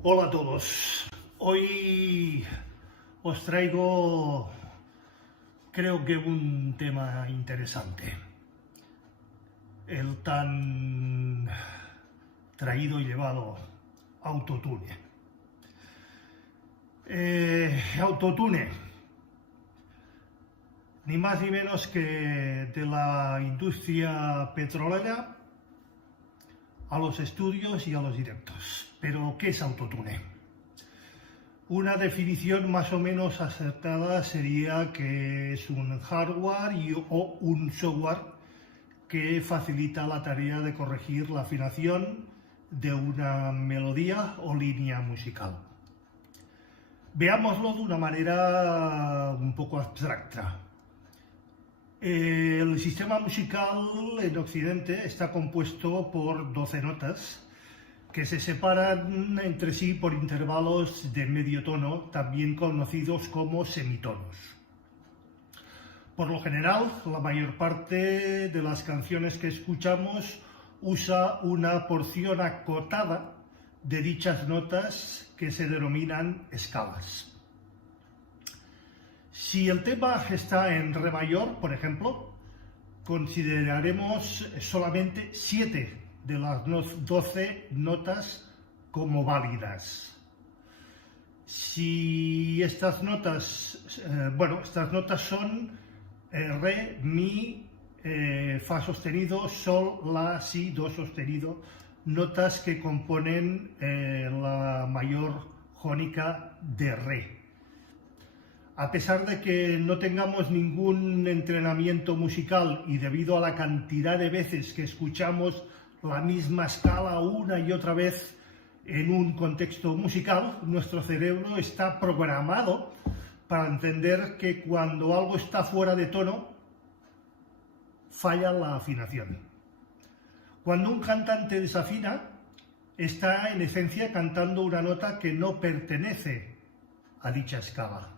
Hola a todos. Hoy os traigo, creo que un tema interesante. El tan traído y llevado autotune. Autotune, ni más ni menos que de la industria petrolera a los estudios y a los directos. Pero, ¿qué es autotune? Una definición más o menos acertada sería que es un hardware o un software que facilita la tarea de corregir la afinación de una melodía o línea musical. Veámoslo de una manera un poco abstracta. El sistema musical en Occidente está compuesto por 12 notas que se separan entre sí por intervalos de medio tono, también conocidos como semitonos. Por lo general, la mayor parte de las canciones que escuchamos usa una porción acotada de dichas notas que se denominan escalas. Si el tema está en re mayor, por ejemplo, consideraremos solamente 7 de las 12 notas como válidas. Si estas notas, estas notas son re, mi, fa sostenido, sol, la, si, do sostenido, notas que componen la mayor jónica de re. A pesar de que no tengamos ningún entrenamiento musical y debido a la cantidad de veces que escuchamos la misma escala una y otra vez en un contexto musical, nuestro cerebro está programado para entender que cuando algo está fuera de tono, falla la afinación. Cuando un cantante desafina, está en esencia cantando una nota que no pertenece a dicha escala.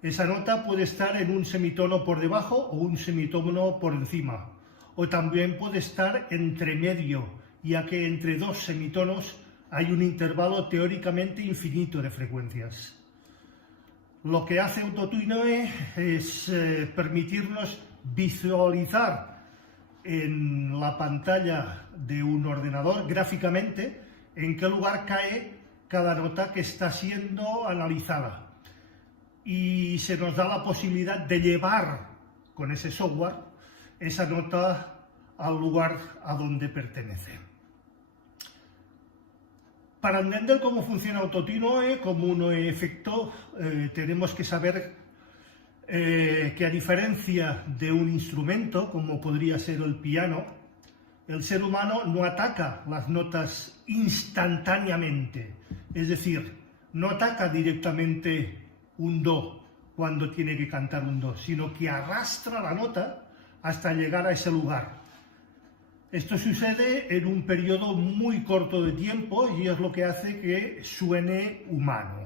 Esa nota puede estar en un semitono por debajo o un semitono por encima, o también puede estar entre medio, ya que entre dos semitonos hay un intervalo teóricamente infinito de frecuencias. Lo que hace autotune es permitirnos visualizar en la pantalla de un ordenador gráficamente en qué lugar cae cada nota que está siendo analizada. Y se nos da la posibilidad de llevar con ese software esa nota al lugar a donde pertenece. Para entender cómo funciona autotune como un efecto, tenemos que saber que a diferencia de un instrumento, como podría ser el piano, el ser humano no ataca las notas instantáneamente, es decir, no ataca directamente un do cuando tiene que cantar un do, sino que arrastra la nota hasta llegar a ese lugar. Esto sucede en un periodo muy corto de tiempo y es lo que hace que suene humano.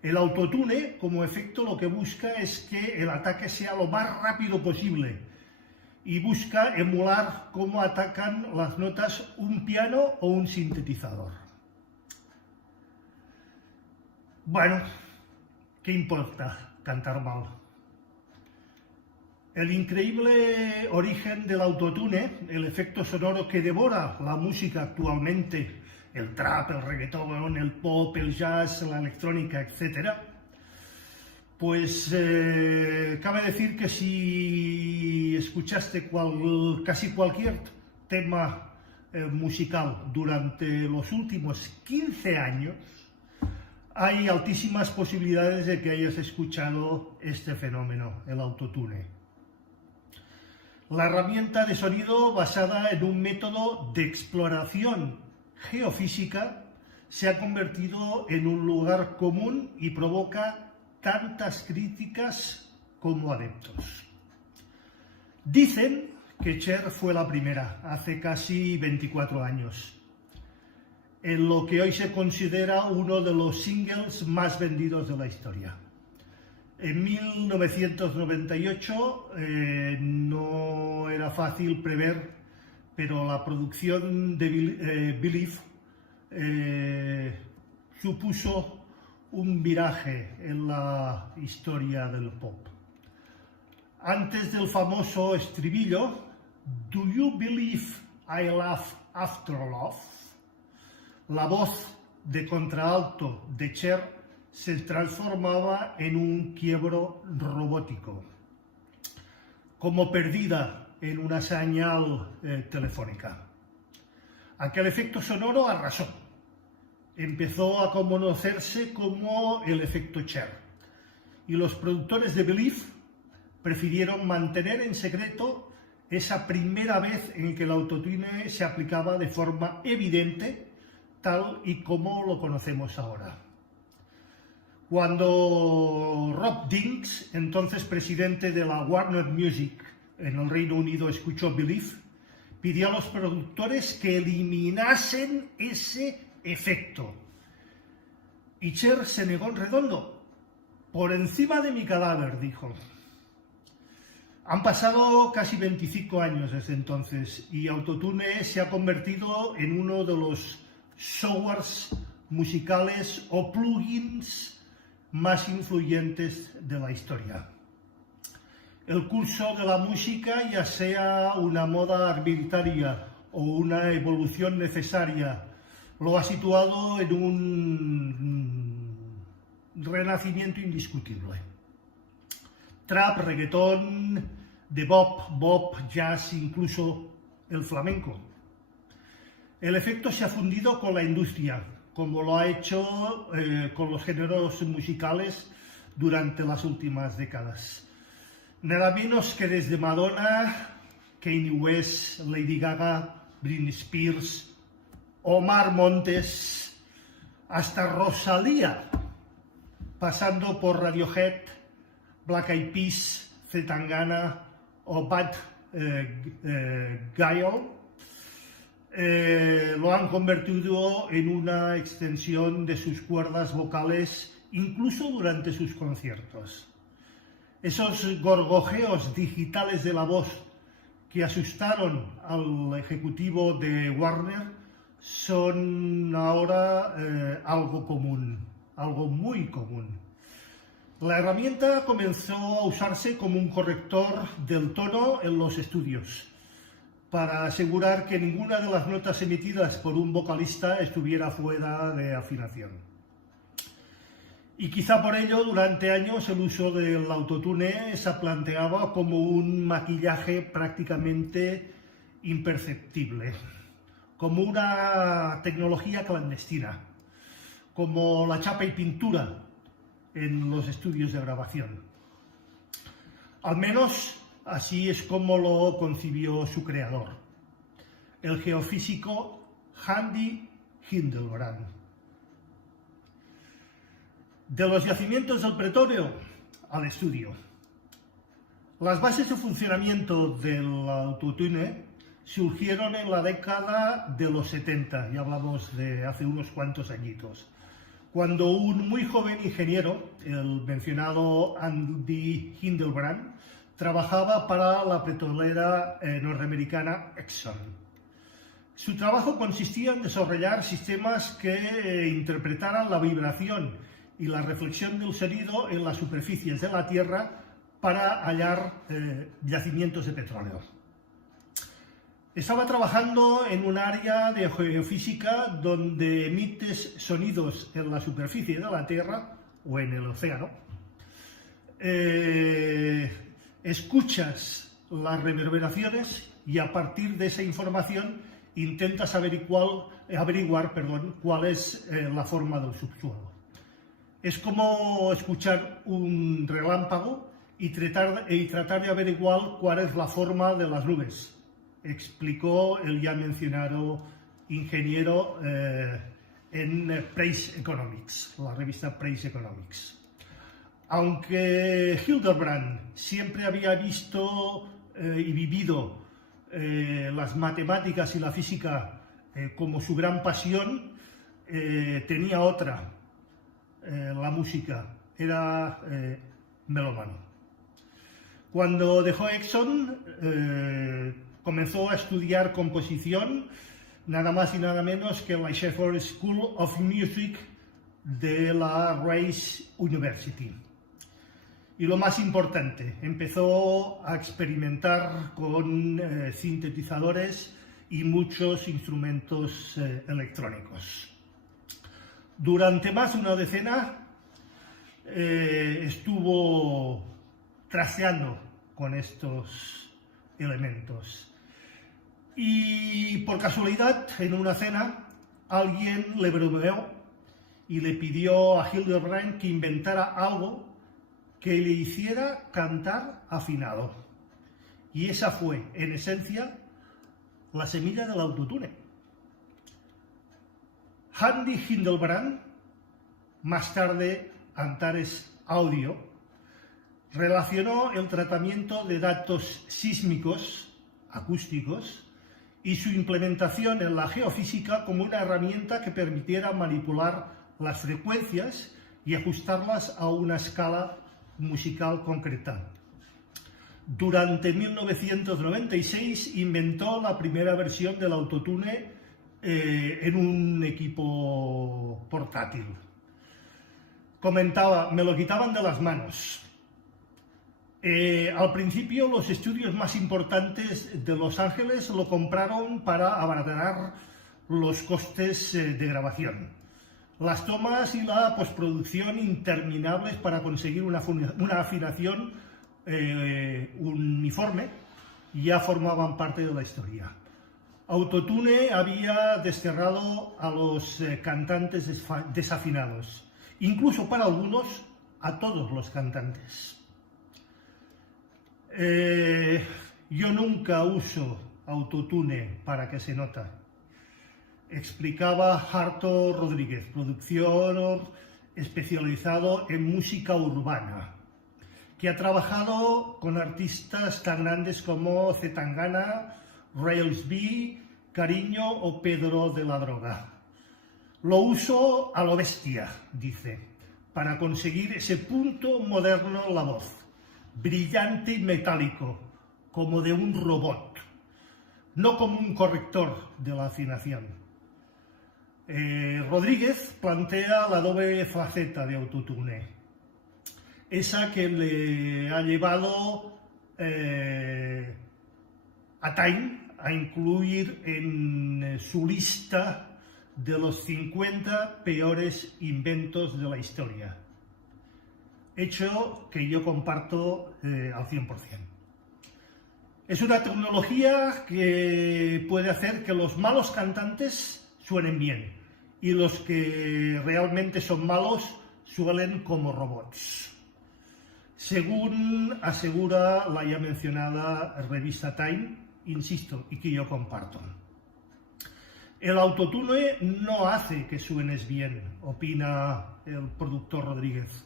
El autotune, como efecto, lo que busca es que el ataque sea lo más rápido posible y busca emular cómo atacan las notas un piano o un sintetizador. Bueno, ¿qué importa cantar mal? El increíble origen del autotune, el efecto sonoro que devora la música actualmente, el trap, el reggaetón, el pop, el jazz, la electrónica, etc., pues cabe decir que si escuchaste casi cualquier tema musical durante los últimos 15 años, hay altísimas posibilidades de que hayas escuchado este fenómeno, el autotune. La herramienta de sonido basada en un método de exploración geofísica se ha convertido en un lugar común y provoca tantas críticas como adeptos. Dicen que Cher fue la primera, hace casi 24 años, en lo que hoy se considera uno de los singles más vendidos de la historia. En 1998 no era fácil prever, pero la producción de Believe supuso un viraje en la historia del pop. Antes del famoso estribillo, "Do you believe I love after love?", la voz de contralto de Cher se transformaba en un quiebro robótico, como perdida en una señal telefónica. Aquel efecto sonoro arrasó. Empezó a conocerse como el efecto Cher, y los productores de Believe prefirieron mantener en secreto esa primera vez en que el autotune se aplicaba de forma evidente, tal y como lo conocemos ahora. Cuando Rob Dinks, entonces presidente de la Warner Music en el Reino Unido, escuchó Believe, pidió a los productores que eliminasen ese efecto. Y Cher se negó en redondo. "Por encima de mi cadáver", dijo. Han pasado casi 25 años desde entonces y Autotune se ha convertido en uno de los softwares musicales o plugins más influyentes de la historia. El curso de la música, ya sea una moda arbitraria o una evolución necesaria, lo ha situado en un renacimiento indiscutible. Trap, reggaetón, bebop, jazz, incluso el flamenco. El efecto se ha fundido con la industria, como lo ha hecho con los géneros musicales durante las últimas décadas. Nada menos que desde Madonna, Kanye West, Lady Gaga, Britney Spears, Omar Montes, hasta Rosalía, pasando por Radiohead, Black Eyed Peas, Zetangana o Bad Gyal, lo han convertido en una extensión de sus cuerdas vocales, incluso durante sus conciertos. Esos gorgojeos digitales de la voz que asustaron al ejecutivo de Warner son ahora algo común, algo muy común. La herramienta comenzó a usarse como un corrector del tono en los estudios, para asegurar que ninguna de las notas emitidas por un vocalista estuviera fuera de afinación. Y quizá por ello, durante años, el uso del autotune se planteaba como un maquillaje prácticamente imperceptible, como una tecnología clandestina, como la chapa y pintura en los estudios de grabación. Al menos así es como lo concibió su creador, el geofísico Andy Hildebrand. De los yacimientos del Pretorio al estudio. Las bases de funcionamiento del autotune surgieron en la década de los 70, ya hablamos de hace unos cuantos añitos, cuando un muy joven ingeniero, el mencionado Andy Hildebrand, trabajaba para la petrolera norteamericana Exxon. Su trabajo consistía en desarrollar sistemas que interpretaran la vibración y la reflexión del sonido en las superficies de la Tierra para hallar yacimientos de petróleo. Estaba trabajando en un área de geofísica donde emites sonidos en la superficie de la Tierra o en el océano, escuchas las reverberaciones y a partir de esa información intentas averiguar cuál es la forma del subsuelo. Es como escuchar un relámpago y tratar de averiguar cuál es la forma de las nubes, explicó el ya mencionado ingeniero en Praise Economics, la revista Praise Economics. Aunque Hildebrand siempre había visto y vivido las matemáticas y la física como su gran pasión, tenía otra. La música, era melómano. Cuando dejó Exxon, comenzó a estudiar composición nada más y nada menos que la Sheffield School of Music de la Rice University. Y lo más importante, empezó a experimentar con sintetizadores y muchos instrumentos electrónicos. Durante más de una decena estuvo trasteando con estos elementos. Y por casualidad, en una cena, alguien le bromeó y le pidió a Hildebrand que inventara algo que le hiciera cantar afinado. Y esa fue, en esencia, la semilla del autotune. Andy Hildebrand, más tarde Antares Audio, relacionó el tratamiento de datos sísmicos, acústicos, y su implementación en la geofísica como una herramienta que permitiera manipular las frecuencias y ajustarlas a una escala musical concreta. Durante 1996 inventó la primera versión del autotune en un equipo portátil. Comentaba, me lo quitaban de las manos. Al principio los estudios más importantes de Los Ángeles lo compraron para abaratar los costes de grabación. Las tomas y la postproducción interminables para conseguir una afinación uniforme ya formaban parte de la historia. Autotune había desterrado a los cantantes desafinados, incluso para algunos a todos los cantantes. Yo nunca uso autotune para que se nota, explicaba Harto Rodríguez, productor especializado en música urbana, que ha trabajado con artistas tan grandes como Zetangana, Rails B, Cariño o Pedro de la Droga. Lo uso a lo bestia, dice, para conseguir ese punto moderno en la voz, brillante y metálico, como de un robot, no como un corrector de la afinación. Rodríguez plantea la doble faceta de autotune, esa que le ha llevado a Time a incluir en su lista de los 50 peores inventos de la historia, hecho que yo comparto al 100%. Es una tecnología que puede hacer que los malos cantantes suenen bien y los que realmente son malos suelen como robots, según asegura la ya mencionada revista Time, insisto, y que yo comparto. El autotune no hace que suenes bien, opina el productor Rodríguez.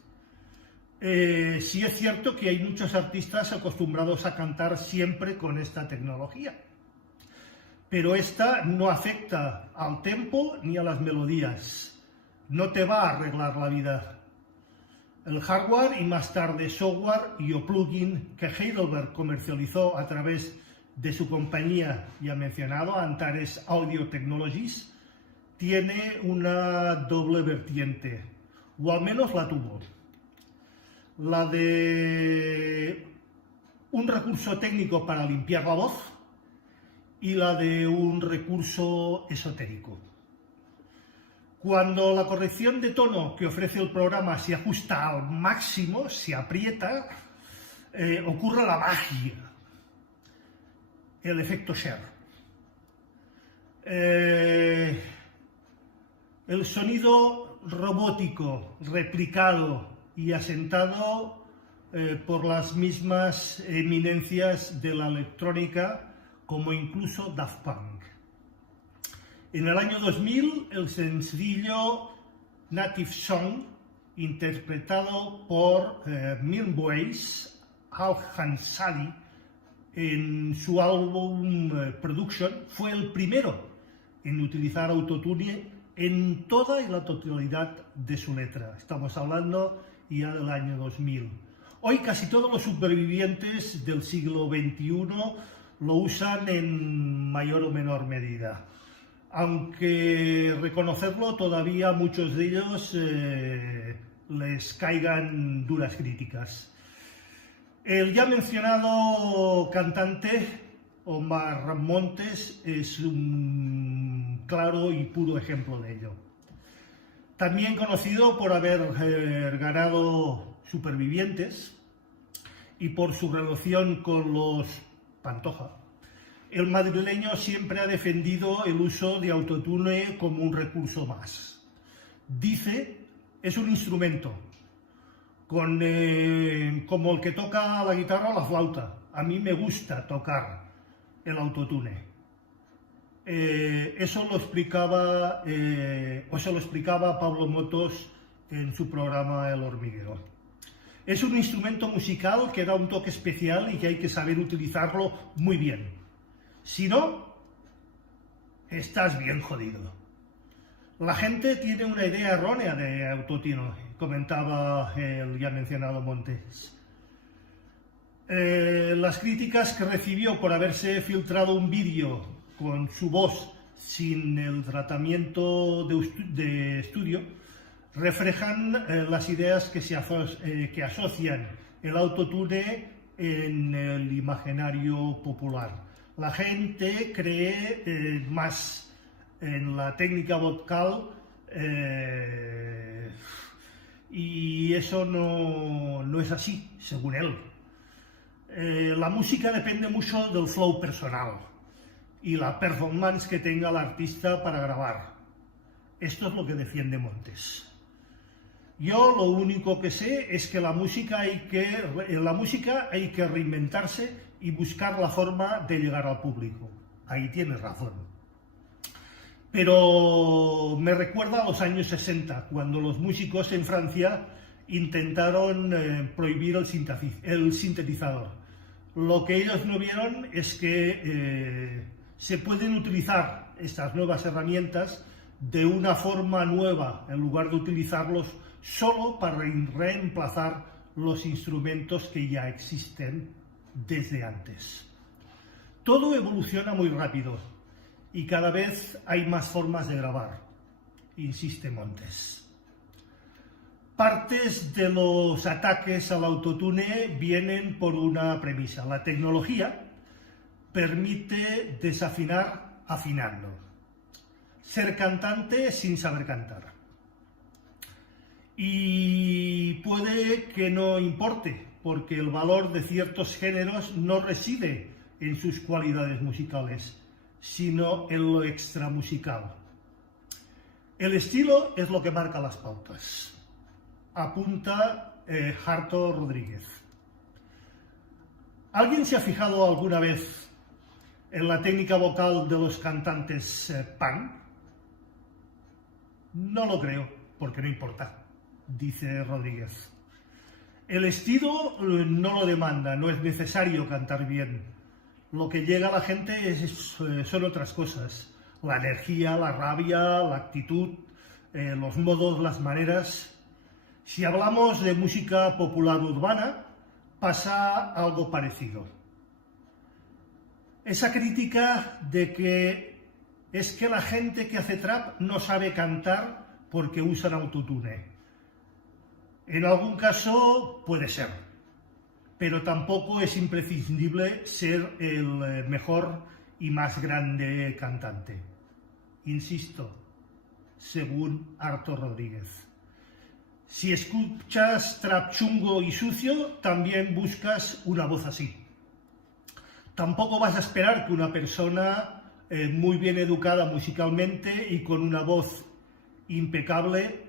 Sí es cierto que hay muchos artistas acostumbrados a cantar siempre con esta tecnología, pero esta no afecta al tempo ni a las melodías, no te va a arreglar la vida. El hardware y más tarde software y o plugin que Heidelberg comercializó a través de su compañía ya mencionado, Antares Audio Technologies, tiene una doble vertiente, o al menos la tuvo. La de un recurso técnico para limpiar la voz y la de un recurso esotérico. Cuando la corrección de tono que ofrece el programa se ajusta al máximo, se aprieta, ocurre la magia, el efecto Cher. El sonido robótico, replicado y asentado por las mismas eminencias de la electrónica, como incluso Daft Punk. En el año 2000, el sencillo Native Song, interpretado por Milwaukee Al-Hansali en su álbum Production, fue el primero en utilizar autotune en toda y la totalidad de su letra. Estamos hablando ya del año 2000. Hoy casi todos los supervivientes del siglo XXI lo usan en mayor o menor medida. aunque reconocerlo todavía a muchos de ellos les caigan duras críticas. El ya mencionado cantante Omar Montes es un claro y puro ejemplo de ello. También conocido por haber ganado Supervivientes y por su relación con los Pantoja, el madrileño siempre ha defendido el uso de autotune como un recurso más. Dice, es un instrumento, como el que toca la guitarra o la flauta. A mí me gusta tocar el autotune. Eso lo explicaba Pablo Motos en su programa El Hormiguero. Es un instrumento musical que da un toque especial y que hay que saber utilizarlo muy bien. Si no, estás bien jodido. La gente tiene una idea errónea de autotune, comentaba el ya mencionado Montes. Las críticas que recibió por haberse filtrado un vídeo con su voz sin el tratamiento de estudio reflejan las ideas que asocian el autotune en el imaginario popular. La gente cree más en la técnica vocal y eso no es así, según él. La música depende mucho del flow personal y la performance que tenga el artista para grabar. Esto es lo que defiende Montes. Yo lo único que sé es que en la música hay que reinventarse y buscar la forma de llegar al público. Ahí tienes razón. Pero me recuerda a los años 60, cuando los músicos en Francia intentaron prohibir el sintetizador. Lo que ellos no vieron es que se pueden utilizar estas nuevas herramientas de una forma nueva, en lugar de utilizarlos solo para reemplazar los instrumentos que ya existen desde antes. Todo evoluciona muy rápido y cada vez hay más formas de grabar, insiste Montes. Partes de los ataques al autotune vienen por una premisa. La tecnología permite desafinar afinando. Ser cantante sin saber cantar. Y puede que no importe, porque el valor de ciertos géneros no reside en sus cualidades musicales, sino en lo extramusical. El estilo es lo que marca las pautas, apunta Harto Rodríguez. ¿Alguien se ha fijado alguna vez en la técnica vocal de los cantantes punk? No lo creo, porque no importa, dice Rodríguez. El estilo no lo demanda, no es necesario cantar bien. Lo que llega a la gente son otras cosas. La energía, la rabia, la actitud, los modos, las maneras. Si hablamos de música popular urbana, pasa algo parecido. Esa crítica de que es que la gente que hace trap no sabe cantar porque usan autotune. En algún caso puede ser, pero tampoco es imprescindible ser el mejor y más grande cantante. Insisto, según Harto Rodríguez. Si escuchas trap chungo y sucio, también buscas una voz así. Tampoco vas a esperar que una persona muy bien educada musicalmente y con una voz impecable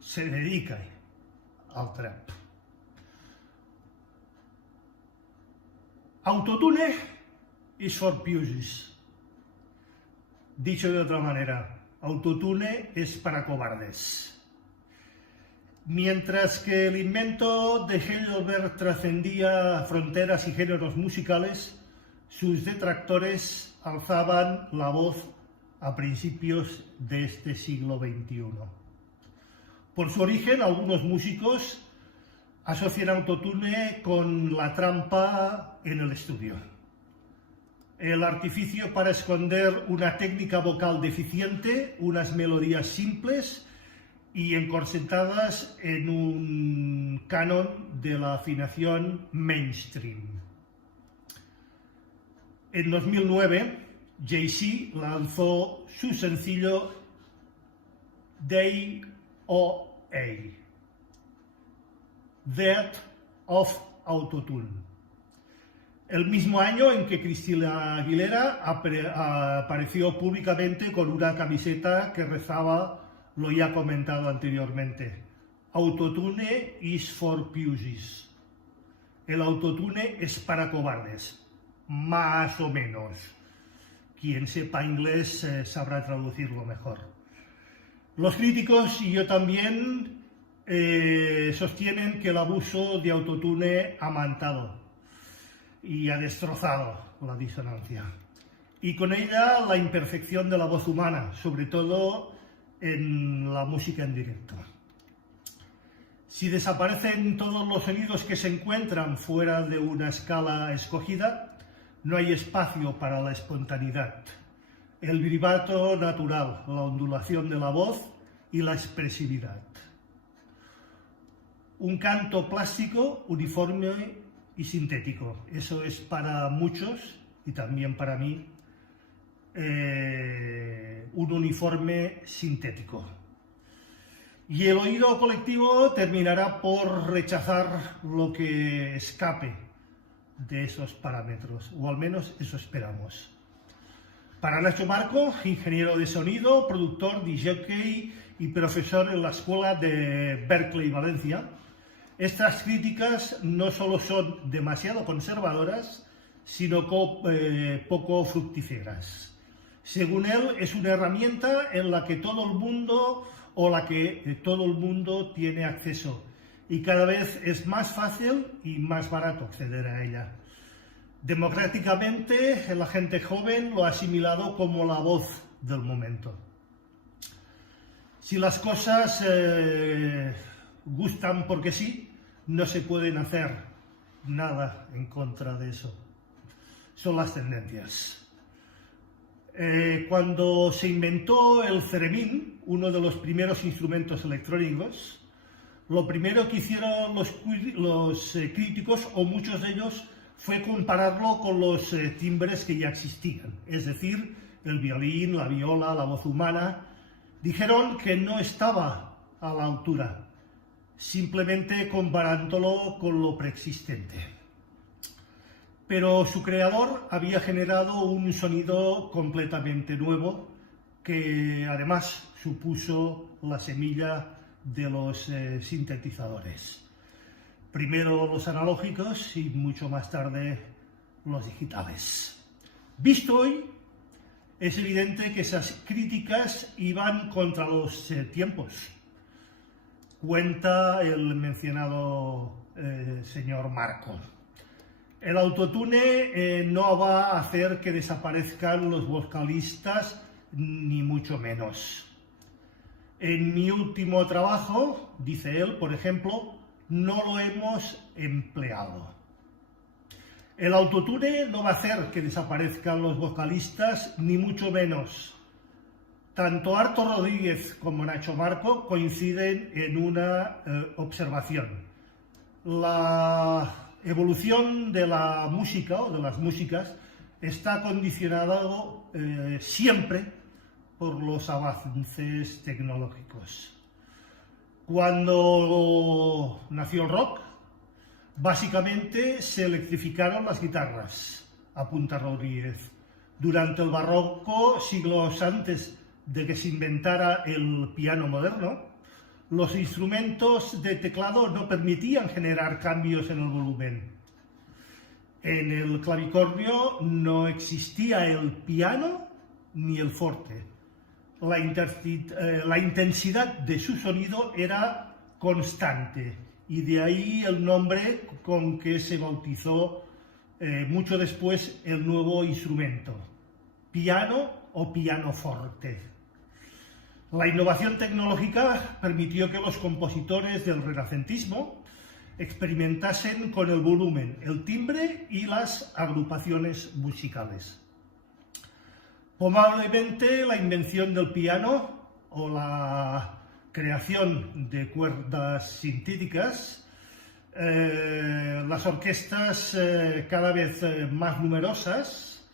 se dedique al trap. Autotune is for pussies. Dicho de otra manera, autotune es para cobardes. Mientras que el invento de Heidelberg trascendía fronteras y géneros musicales, sus detractores alzaban la voz a principios de este siglo XXI. Por su origen, algunos músicos asocian autotune con la trampa en el estudio. el artificio para esconder una técnica vocal deficiente, unas melodías simples y encorsetadas en un canon de la afinación mainstream. En 2009, Jay-Z lanzó su sencillo DOA, Death of Autotune. El mismo año en que Christina Aguilera apareció públicamente con una camiseta que rezaba lo ya comentado anteriormente: Autotune is for pussies. El autotune es para cobardes, más o menos. Quien sepa inglés sabrá traducirlo mejor. Los críticos, y yo también, sostienen que el abuso de autotune ha matado y ha destrozado la disonancia, y con ella la imperfección de la voz humana, sobre todo en la música en directo. Si desaparecen todos los sonidos que se encuentran fuera de una escala escogida, no hay espacio para la espontaneidad, el vibrato natural, la ondulación de la voz y la expresividad. Un canto plástico, uniforme y sintético. Eso es para muchos, y también para mí, un uniforme sintético. Y el oído colectivo terminará por rechazar lo que escape de esos parámetros, o al menos eso esperamos. Para Nacho Marco, ingeniero de sonido, productor, DJ y profesor en la Escuela de Berkeley, Valencia, estas críticas no solo son demasiado conservadoras, sino poco fructíferas. Según él, es una herramienta en la que todo el mundo tiene acceso, y cada vez es más fácil y más barato acceder a ella. Democráticamente, la gente joven lo ha asimilado como la voz del momento. Si las cosas gustan porque sí, no se pueden hacer nada en contra de eso. Son las tendencias. Cuando se inventó el theremin, uno de los primeros instrumentos electrónicos, lo primero que hicieron los críticos, o muchos de ellos, fue compararlo con los timbres que ya existían, es decir, el violín, la viola, la voz humana. Dijeron que no estaba a la altura, simplemente comparándolo con lo preexistente. Pero su creador había generado un sonido completamente nuevo, que además supuso la semilla de los sintetizadores. Primero los analógicos y mucho más tarde los digitales. Visto hoy, es evidente que esas críticas iban contra los tiempos. Cuenta el mencionado señor Marco. El autotune no va a hacer que desaparezcan los vocalistas, ni mucho menos. En mi último trabajo, dice él, por ejemplo, no lo hemos empleado. El autotune no va a hacer que desaparezcan los vocalistas, ni mucho menos. Tanto Arto Rodríguez como Nacho Marco coinciden en una observación. La evolución de la música, o de las músicas, está condicionado siempre por los avances tecnológicos. Cuando nació el rock, básicamente se electrificaron las guitarras, apunta Rodríguez. Durante el barroco, siglos antes de que se inventara el piano moderno, los instrumentos de teclado no permitían generar cambios en el volumen. En el clavicordio no existía el piano ni el forte. La intensidad de su sonido era constante, y de ahí el nombre con que se bautizó mucho después el nuevo instrumento, piano o pianoforte. La innovación tecnológica permitió que los compositores del renacentismo experimentasen con el volumen, el timbre y las agrupaciones musicales. Probablemente la invención del piano o la creación de cuerdas sintéticas, las orquestas cada vez más numerosas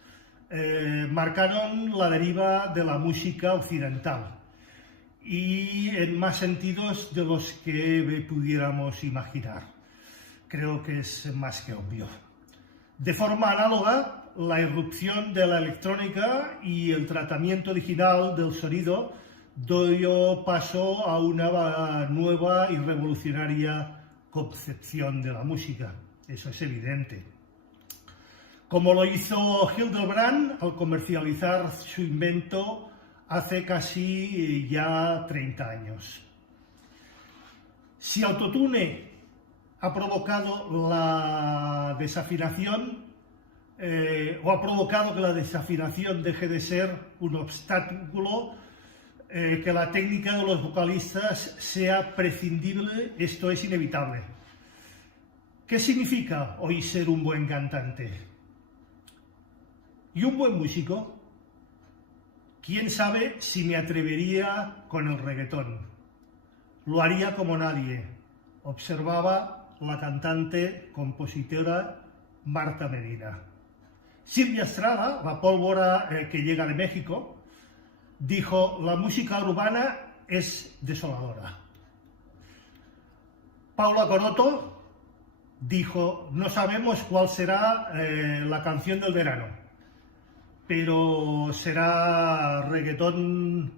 marcaron la deriva de la música occidental y en más sentidos de los que pudiéramos imaginar. Creo que es más que obvio. De forma análoga, la irrupción de la electrónica y el tratamiento digital del sonido dio paso a una nueva y revolucionaria concepción de la música. Eso es evidente. Como lo hizo Hildebrand al comercializar su invento hace casi ya 30 años. Si Autotune ha provocado la desafinación, o ha provocado que la desafinación deje de ser un obstáculo, que la técnica de los vocalistas sea prescindible, esto es inevitable. ¿Qué significa hoy ser un buen cantante? ¿Y un buen músico? ¿Quién sabe si me atrevería con el reggaetón? Lo haría como nadie, observaba la cantante, compositora Marta Medina. Silvia Estrada, la pólvora que llega de México, dijo: la música urbana es desoladora. Paula Coroto dijo: no sabemos cuál será la canción del verano, pero será reggaetón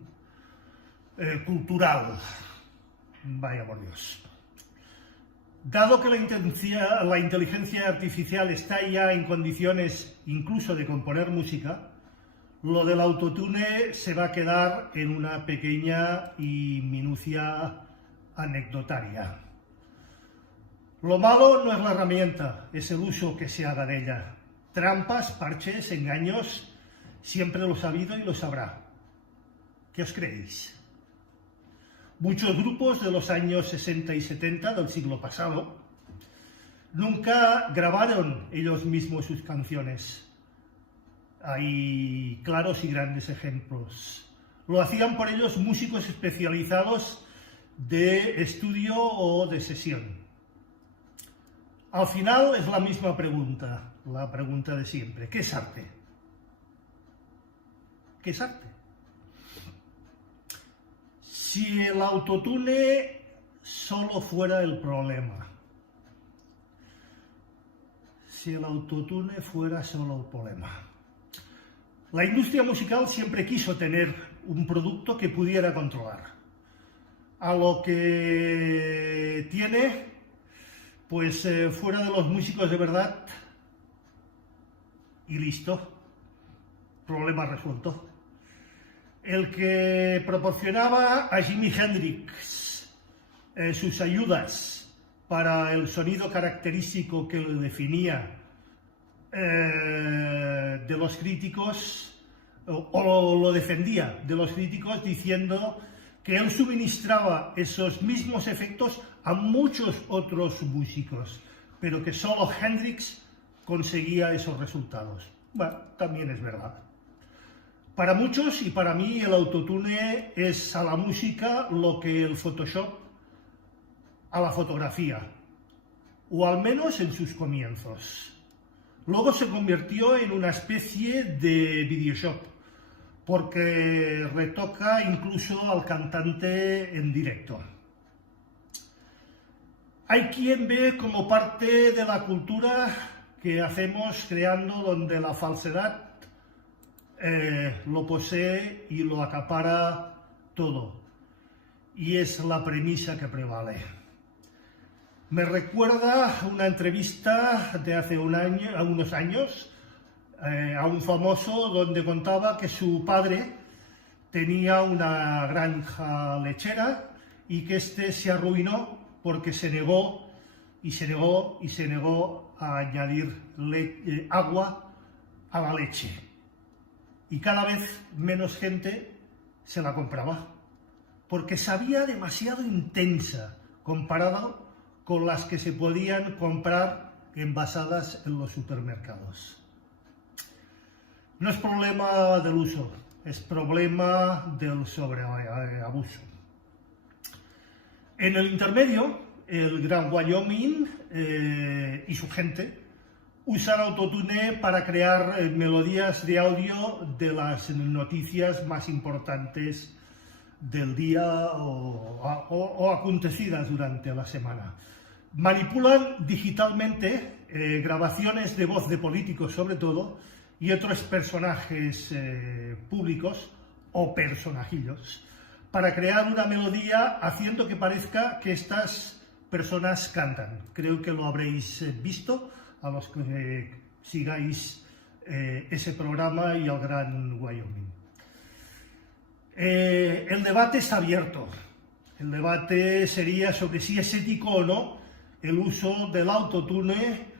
cultural. Vaya por Dios. Dado que la inteligencia artificial está ya en condiciones incluso de componer música, lo del autotune se va a quedar en una pequeña y minucia anecdotaria. Lo malo no es la herramienta, es el uso que se haga de ella. Trampas, parches, engaños, siempre lo ha habido y lo sabrá. ¿Qué os creéis? Muchos grupos de los años 60 y 70 del siglo pasado nunca grabaron ellos mismos sus canciones. Hay claros y grandes ejemplos. Lo hacían por ellos músicos especializados de estudio o de sesión. Al final es la misma pregunta, la pregunta de siempre. ¿Qué es arte? ¿Qué es arte? Si el autotune solo fuera el problema, si el autotune fuera solo el problema. La industria musical siempre quiso tener un producto que pudiera controlar. A lo que tiene, pues fuera de los músicos de verdad, y listo, problema resuelto. El que proporcionaba a Jimi Hendrix sus ayudas para el sonido característico que le definía de los críticos, o lo defendía de los críticos, diciendo que él suministraba esos mismos efectos a muchos otros músicos, pero que solo Hendrix conseguía esos resultados. Bueno, también es verdad. Para muchos y para mí el autotune es a la música lo que el Photoshop a la fotografía, o al menos en sus comienzos. Luego se convirtió en una especie de Videoshop, porque retoca incluso al cantante en directo. Hay quien ve como parte de la cultura que hacemos creando, donde la falsedad lo posee y lo acapara todo, y es la premisa que prevale. Me recuerda una entrevista de hace unos años a un famoso, donde contaba que su padre tenía una granja lechera y que este se arruinó porque se negó a añadir agua a la leche. Y cada vez menos gente se la compraba, porque sabía demasiado intensa comparado con las que se podían comprar envasadas en los supermercados. No es problema del uso, es problema del sobreabuso. En el intermedio, el Gran Wyoming y su gente usan autotune para crear melodías de audio de las noticias más importantes del día o acontecidas durante la semana. Manipulan digitalmente grabaciones de voz de políticos, sobre todo, y otros personajes públicos o personajillos, para crear una melodía haciendo que parezca que estas personas cantan. Creo que lo habréis visto a los que sigáis ese programa y al Gran Wyoming. El debate está abierto. El debate sería sobre si es ético o no el uso del autotune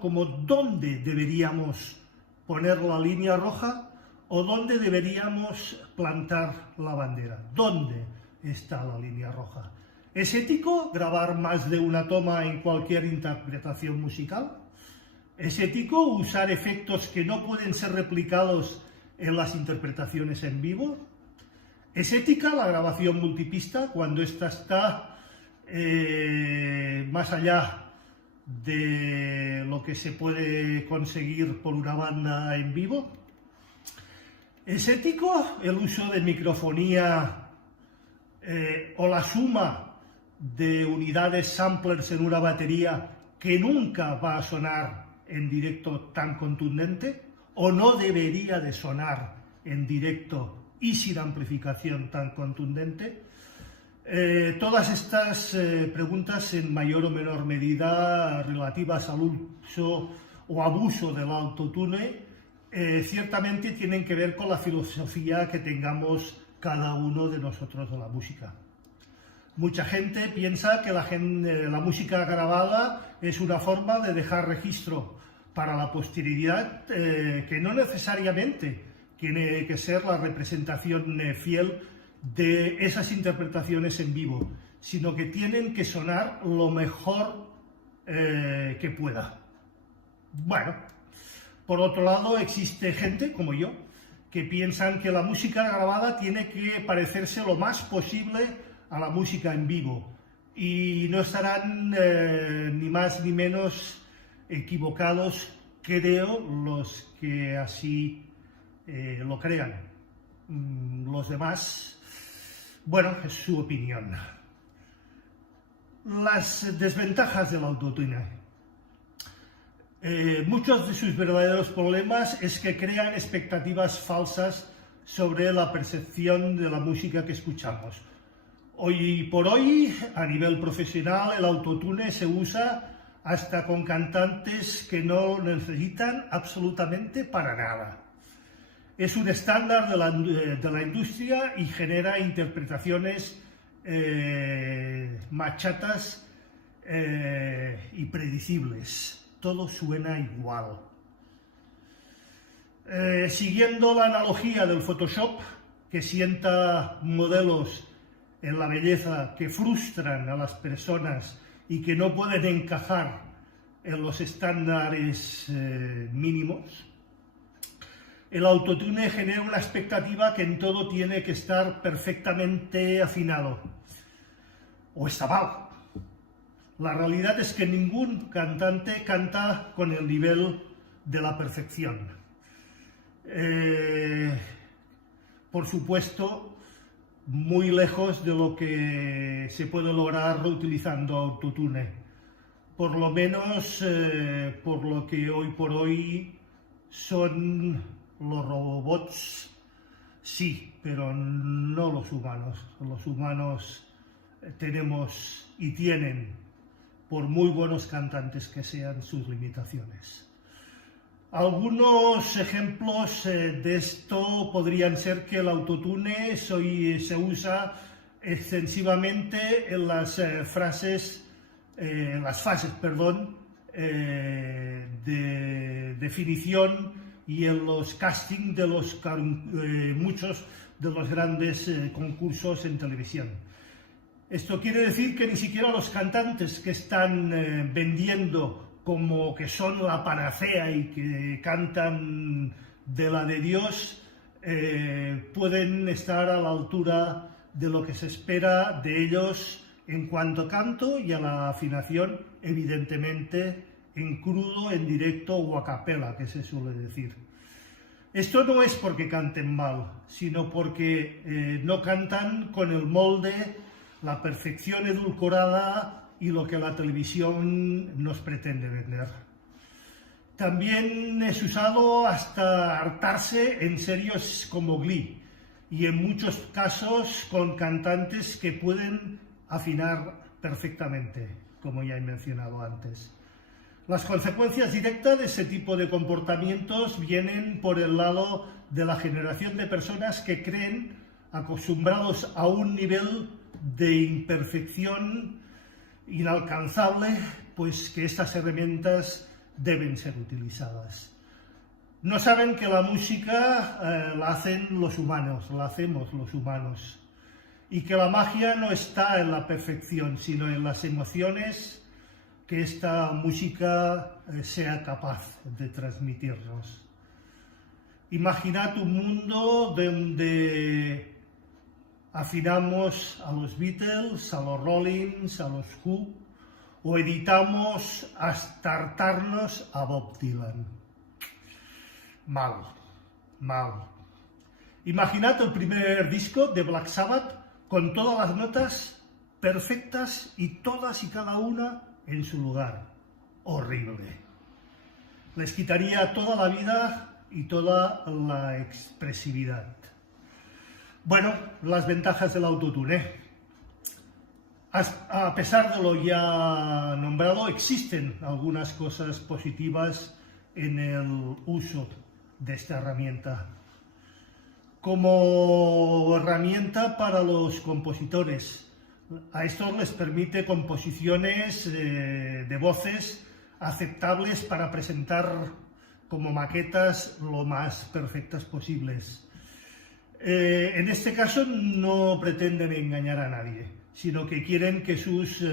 como dónde deberíamos poner la línea roja o dónde deberíamos plantar la bandera. ¿Dónde está la línea roja? ¿Es ético grabar más de una toma en cualquier interpretación musical? ¿Es ético usar efectos que no pueden ser replicados en las interpretaciones en vivo? ¿Es ética la grabación multipista cuando ésta está más allá de lo que se puede conseguir por una banda en vivo? ¿Es ético el uso de microfonía o la suma de unidades samplers en una batería que nunca va a sonar en directo tan contundente o no debería de sonar en directo y sin amplificación tan contundente? Todas estas preguntas, en mayor o menor medida relativas al uso o abuso del autotune, ciertamente tienen que ver con la filosofía que tengamos cada uno de nosotros de la música. Mucha gente piensa que la música grabada es una forma de dejar registro para la posteridad, que no necesariamente tiene que ser la representación fiel de esas interpretaciones en vivo, sino que tienen que sonar lo mejor que pueda. Bueno, por otro lado, existe gente como yo que piensan que la música grabada tiene que parecerse lo más posible a la música en vivo, y no estarán ni más ni menos equivocados, creo, los que así lo crean. Los demás, bueno, es su opinión. Las desventajas del autotune. Muchos de sus verdaderos problemas es que crean expectativas falsas sobre la percepción de la música que escuchamos. Hoy por hoy, a nivel profesional, el autotune se usa hasta con cantantes que no lo necesitan absolutamente para nada. Es un estándar de la industria y genera interpretaciones machatas y predecibles. Todo suena igual. Siguiendo la analogía del Photoshop, que sienta modelos en la belleza que frustran a las personas y que no pueden encajar en los estándares mínimos, el autotune genera una expectativa que en todo tiene que estar perfectamente afinado. O está mal. La realidad es que ningún cantante canta con el nivel de la perfección. Por supuesto, muy lejos de lo que se puede lograr utilizando autotune. Por lo menos por lo que hoy por hoy son los robots, sí, pero no los humanos. Los humanos tenemos y tienen, por muy buenos cantantes que sean, sus limitaciones. Algunos ejemplos de esto podrían ser que el autotune se usa extensivamente en las fases de definición y en los castings de muchos de los grandes concursos en televisión. Esto quiere decir que ni siquiera los cantantes que están vendiendo como que son la panacea y que cantan de la de Dios, pueden estar a la altura de lo que se espera de ellos en cuanto a canto y a la afinación, evidentemente en crudo, en directo o a capela, que se suele decir. Esto no es porque canten mal, sino porque no cantan con el molde, la perfección edulcorada y lo que la televisión nos pretende vender. También es usado hasta hartarse en series como Glee y en muchos casos con cantantes que pueden afinar perfectamente, como ya he mencionado antes. Las consecuencias directas de ese tipo de comportamientos vienen por el lado de la generación de personas que creen, acostumbrados a un nivel de imperfección inalcanzable, pues que estas herramientas deben ser utilizadas. No saben que la música la hacen los humanos, la hacemos los humanos, y que la magia no está en la perfección, sino en las emociones que esta música sea capaz de transmitirnos. Imaginad un mundo donde afinamos a los Beatles, a los Rollins, a los Who, o editamos hasta hartarnos a Bob Dylan. Mal, mal. Imaginad el primer disco de Black Sabbath con todas las notas perfectas y todas y cada una en su lugar. Horrible. Les quitaría toda la vida y toda la expresividad. Bueno, las ventajas del autotune. A pesar de lo ya nombrado, existen algunas cosas positivas en el uso de esta herramienta. Como herramienta para los compositores, a estos les permite composiciones de voces aceptables para presentar como maquetas lo más perfectas posibles. En este caso no pretenden engañar a nadie, sino que quieren que sus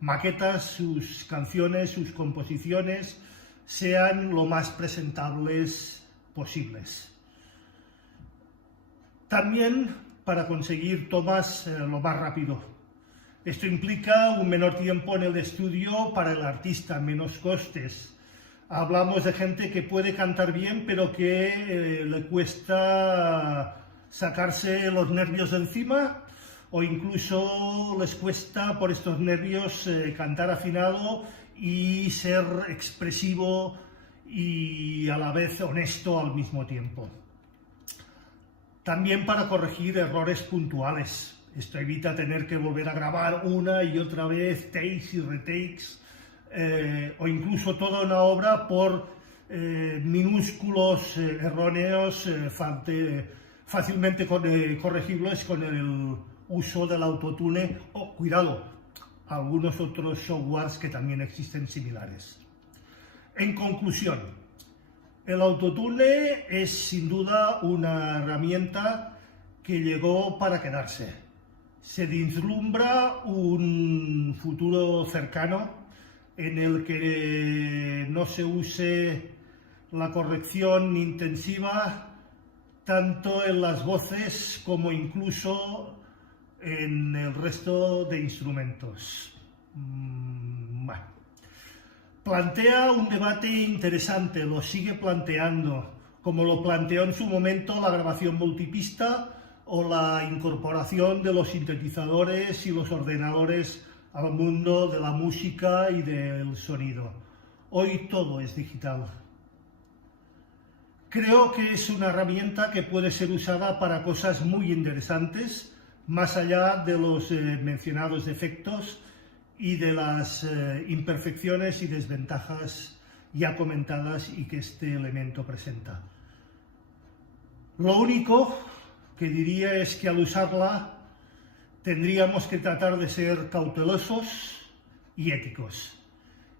maquetas, sus canciones, sus composiciones sean lo más presentables posibles. También para conseguir tomas lo más rápido. Esto implica un menor tiempo en el estudio para el artista, menos costes. Hablamos de gente que puede cantar bien, pero que le cuesta sacarse los nervios de encima, o incluso les cuesta por estos nervios cantar afinado y ser expresivo y a la vez honesto al mismo tiempo. También para corregir errores puntuales. Esto evita tener que volver a grabar una y otra vez, takes y retakes, o incluso toda una obra por minúsculos erróneos fácilmente corregibles con el uso del autotune o, cuidado, algunos otros softwares que también existen similares. En conclusión, el autotune es sin duda una herramienta que llegó para quedarse. Se vislumbra un futuro cercano en el que no se use la corrección intensiva tanto en las voces como incluso en el resto de instrumentos. Bueno. Plantea un debate interesante, lo sigue planteando, como lo planteó en su momento la grabación multipista o la incorporación de los sintetizadores y los ordenadores al mundo de la música y del sonido. Hoy todo es digital. Creo que es una herramienta que puede ser usada para cosas muy interesantes, más allá de los mencionados defectos y de las imperfecciones y desventajas ya comentadas y que este elemento presenta. Lo único que diría es que al usarla tendríamos que tratar de ser cautelosos y éticos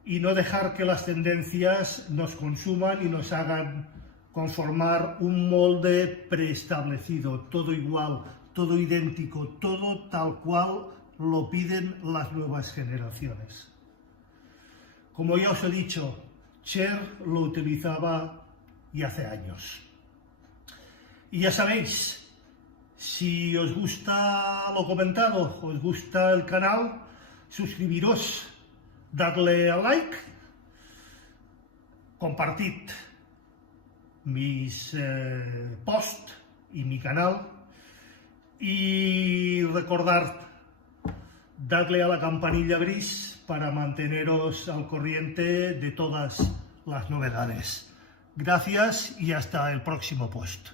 y no dejar que las tendencias nos consuman y nos hagan conformar un molde preestablecido, todo igual, todo idéntico, todo tal cual lo piden las nuevas generaciones. Como ya os he dicho, Cher lo utilizaba y hace años. Y ya sabéis, si os gusta lo comentado, os gusta el canal, suscribiros, dadle a like, compartid mis posts y mi canal y recordad darle a la campanilla gris para manteneros al corriente de todas las novedades. Gracias y hasta el próximo post.